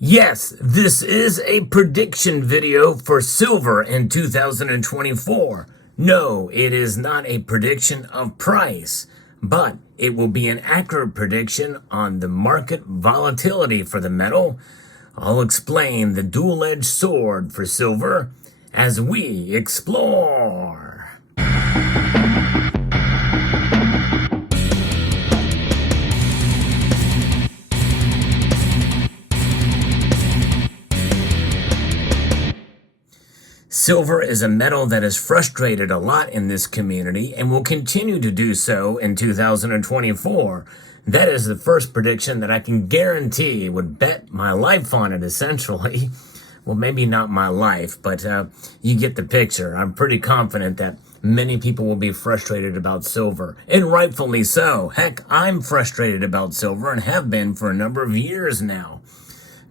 Yes, this is a prediction video for silver in 2024. No, it is not a prediction of price, but it will be an accurate prediction on the market volatility for the metal. I'll explain the dual-edged sword for silver as we explore. Silver is a metal that has frustrated a lot in this community and will continue to do so in 2024. That is the first prediction that I can guarantee would bet my life on it, essentially. Well, maybe not my life, but you get the picture. I'm pretty confident that many people will be frustrated about silver, and rightfully so. Heck, I'm frustrated about silver and have been for a number of years now.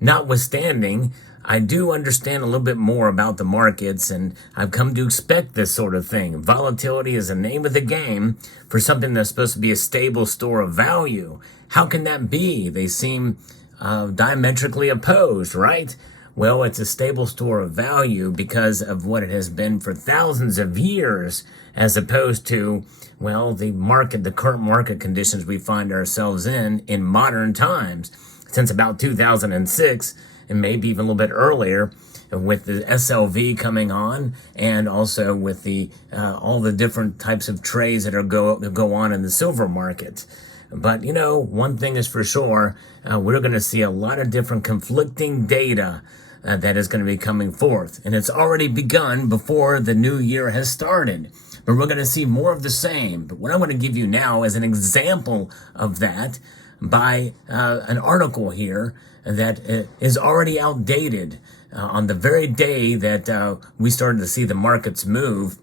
Notwithstanding, I do understand a little bit more about the markets, and I've come to expect this sort of thing. Volatility is the name of the game for something that's supposed to be a stable store of value. How can that be? They seem diametrically opposed, right? Well, it's a stable store of value because of what it has been for thousands of years, as opposed to, well, the current market conditions we find ourselves in modern times. Since about 2006, and maybe even a little bit earlier, with the SLV coming on, and also with the all the different types of trades that go on in the silver market. But you know, one thing is for sure, we're going to see a lot of different conflicting data that is going to be coming forth, and it's already begun before the new year has started. But we're going to see more of the same. But what I'm going to give you now is an example of that by an article here that is already outdated. On the very day that we started to see the markets move,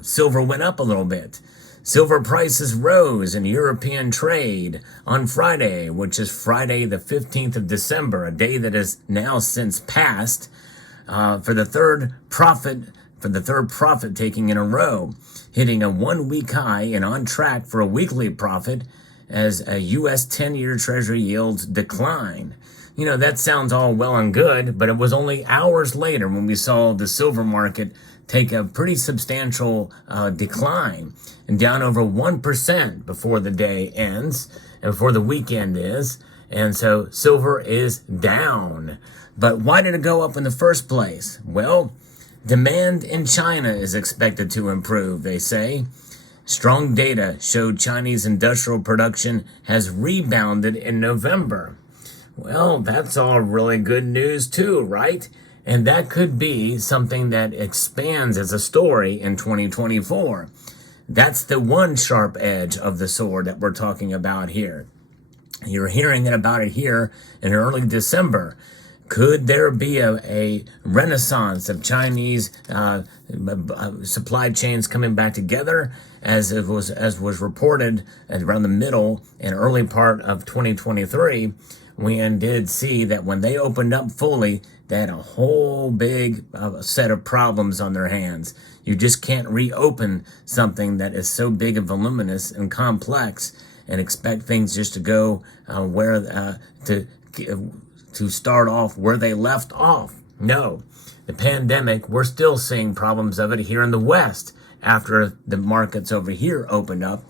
silver went up a little bit. Silver prices rose in European trade on Friday, which is Friday the 15th of December, a day that is now since passed, for the third profit taking in a row, hitting a 1-week high and on track for a weekly profit as a U.S. 10-year Treasury yields decline. You know, that sounds all well and good, but it was only hours later when we saw the silver market take a pretty substantial decline, and down over 1% before the day ends and before the weekend is. And so silver is down. But why did it go up in the first place? Well, demand in China is expected to improve, they say. Strong data showed Chinese industrial production has rebounded in November. Well, that's all really good news too, right? And that could be something that expands as a story in 2024. That's the one sharp edge of the sword that we're talking about here. You're hearing about it here in early December. Could there be a renaissance of Chinese supply chains coming back together, as was reported around the middle and early part of 2023? We did see that when they opened up fully, they had a whole big set of problems on their hands. You just can't reopen something that is so big and voluminous and complex and expect things just to go to start off where they left off. No, the pandemic, we're still seeing problems of it here in the West after the markets over here opened up.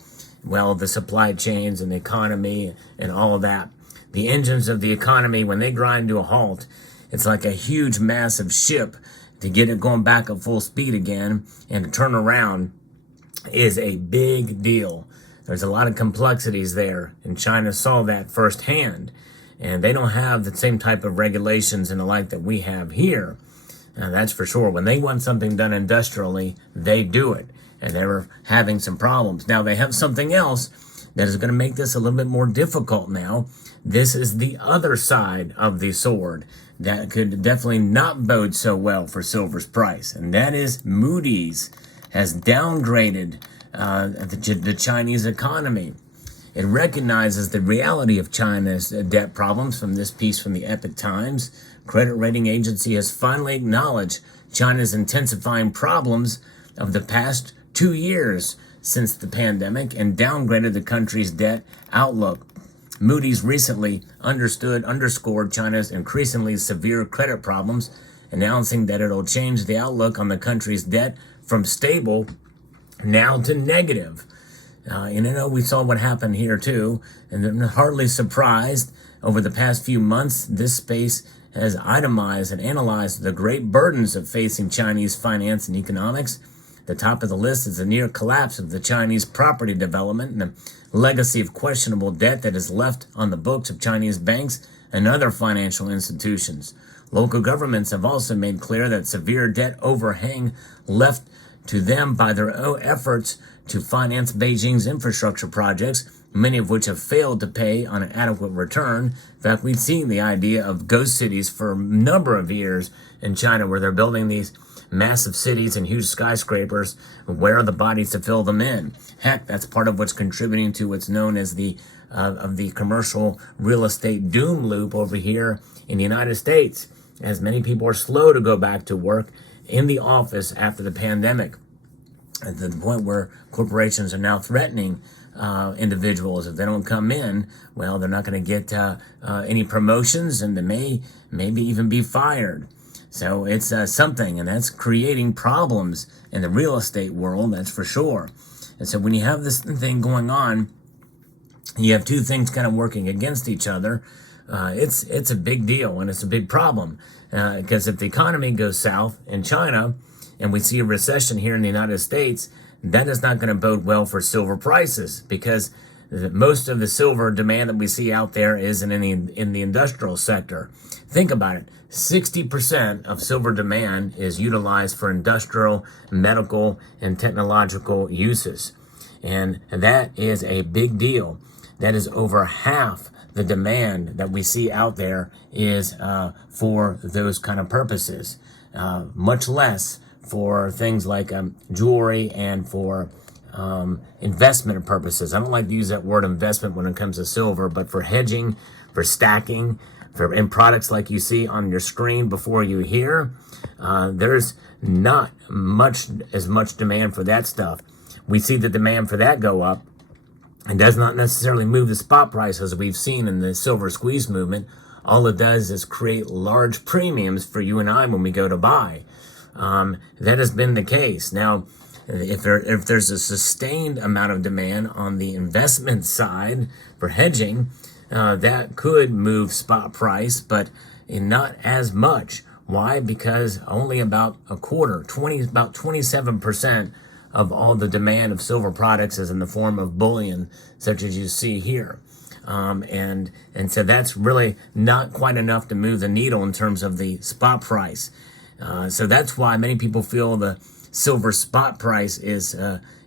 Well, the supply chains and the economy and all of that. The engines of the economy, when they grind to a halt, it's like a huge, massive ship. To get it going back at full speed again and to turn around is a big deal. There's a lot of complexities there, and China saw that firsthand. And they don't have the same type of regulations and the like that we have here. That's for sure. When they want something done industrially, they do it. And they were having some problems. Now they have something else that is going to make this a little bit more difficult now. This is the other side of the sword that could definitely not bode so well for silver's price. And that is Moody's has downgraded the Chinese economy. It recognizes the reality of China's debt problems from this piece from the Epoch Times. Credit rating agency has finally acknowledged China's intensifying problems of the past 2 years since the pandemic and downgraded the country's debt outlook. Moody's recently underscored China's increasingly severe credit problems, announcing that it'll change the outlook on the country's debt from stable now to negative. We saw what happened here too, and they're hardly surprised. Over the past few months, this space has itemized and analyzed the great burdens of facing Chinese finance and economics. The top of the list is the near collapse of the Chinese property development and the legacy of questionable debt that is left on the books of Chinese banks and other financial institutions. Local governments have also made clear that severe debt overhang left to them by their own efforts to finance Beijing's infrastructure projects, many of which have failed to pay on an adequate return. In fact, we've seen the idea of ghost cities for a number of years in China, where they're building these massive cities and huge skyscrapers. Where are the bodies to fill them in? Heck, that's part of what's contributing to what's known as the commercial real estate doom loop over here in the United States, as many people are slow to go back to work in the office after the pandemic, at the point where corporations are now threatening individuals. If they don't come in, well, they're not going to get any promotions, and they may maybe even be fired. So it's something, and that's creating problems in the real estate world, that's for sure. And so when you have this thing going on, you have two things kind of working against each other. It's a big deal, and it's a big problem, because if the economy goes south in China and we see a recession here in the United States, that is not going to bode well for silver prices, because most of the silver demand that we see out there is in the industrial sector. Think about it. 60% of silver demand is utilized for industrial, medical, and technological uses. And that is a big deal. That is over half the demand that we see out there is for those kind of purposes. Much less for things like jewelry and for investment purposes. I don't like to use that word investment when it comes to silver, but for hedging, for stacking, in products like you see on your screen before you here, there's not as much demand for that stuff. We see the demand for that go up, and does not necessarily move the spot price as we've seen in the silver squeeze movement. All it does is create large premiums for you and I when we go to buy. That has been the case. Now, if there's a sustained amount of demand on the investment side for hedging, that could move spot price, but not as much. Why? Because only about about 27% of all the demand of silver products is in the form of bullion, such as you see here. And so that's really not quite enough to move the needle in terms of the spot price. So that's why many people feel the silver spot price is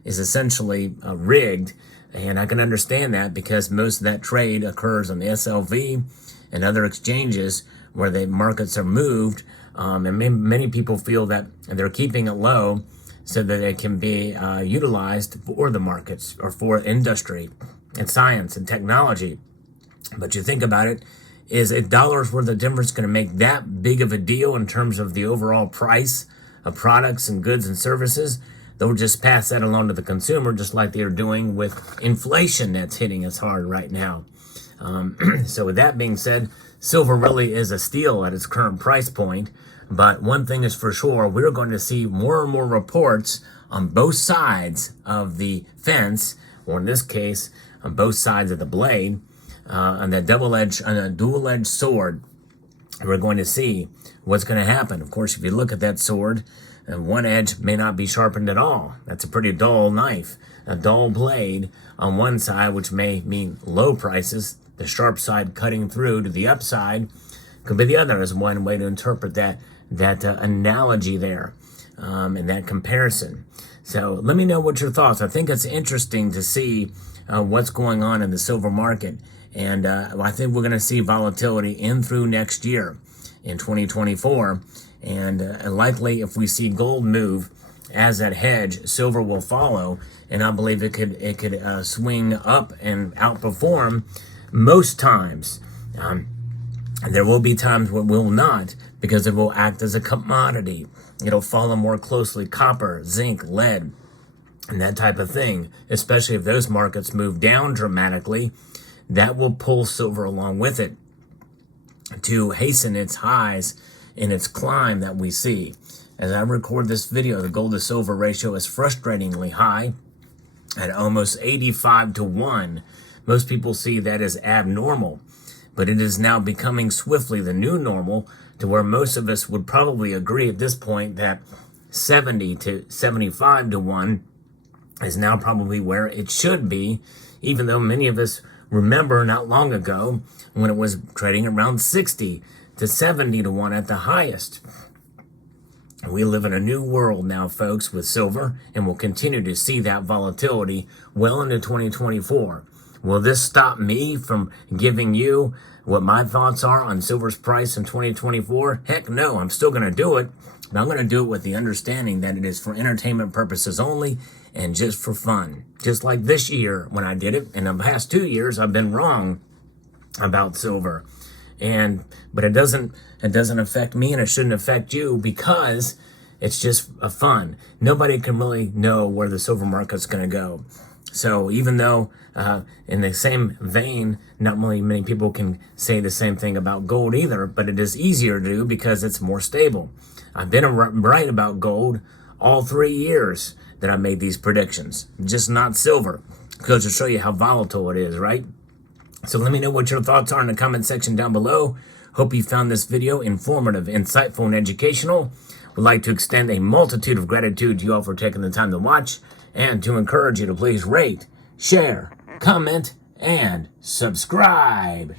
essentially rigged. And I can understand that, because most of that trade occurs on the SLV and other exchanges where the markets are moved. And many people feel that they're keeping it low so that it can be utilized for the markets or for industry and science and technology. But you think about it, is $1 worth of difference going to make that big of a deal in terms of the overall price of products and goods and services? They'll just pass that along to the consumer, just like they're doing with inflation that's hitting us hard right now. So with that being said, silver really is a steal at its current price point. But one thing is for sure, we're going to see more and more reports on both sides of the fence, or in this case, on both sides of the blade, on a dual-edged sword. We're going to see what's going to happen. Of course, if you look at that sword, one edge may not be sharpened at all. That's a pretty dull knife, a dull blade on one side, which may mean low prices. The sharp side cutting through to the upside could be the other, as one way to interpret that analogy there, and that comparison. So let me know what your thoughts. I think it's interesting to see what's going on in the silver market. And I think we're going to see volatility in through next year in 2024. And likely, if we see gold move as that hedge, silver will follow. And I believe it could swing up and outperform most times. There will be times where it will not, because it will act as a commodity. It'll follow more closely copper, zinc, lead, and that type of thing, especially if those markets move down dramatically. that will pull silver along with it to hasten its highs in its climb that we see. As I record this video, the gold to silver ratio is frustratingly high at almost 85 to 1. Most people see that as abnormal, but it is now becoming swiftly the new normal, to where most of us would probably agree at this point that 70 to 75 to 1 is now probably where it should be, even though many of us remember not long ago when it was trading around 60 to 70 to 1 at the highest. We live in a new world now, folks, with silver, and we'll continue to see that volatility well into 2024. Will this stop me from giving you what my thoughts are on silver's price in 2024? Heck no, I'm still going to do it, but I'm going to do it with the understanding that it is for entertainment purposes only and just for fun. Just like this year when I did it, in the past 2 years, I've been wrong about silver. But it doesn't affect me, and it shouldn't affect you, because it's just a fun. Nobody can really know where the silver market's going to go. So even though in the same vein, not really many people can say the same thing about gold either, but it is easier to do because it's more stable. I've been right about gold all 3 years that I made these predictions, just not silver, because to show you how volatile it is, right? So let me know what your thoughts are in the comment section down below. Hope you found this video informative, insightful, and educational. Would like to extend a multitude of gratitude to you all for taking the time to watch, and to encourage you to please rate, share, comment, and subscribe.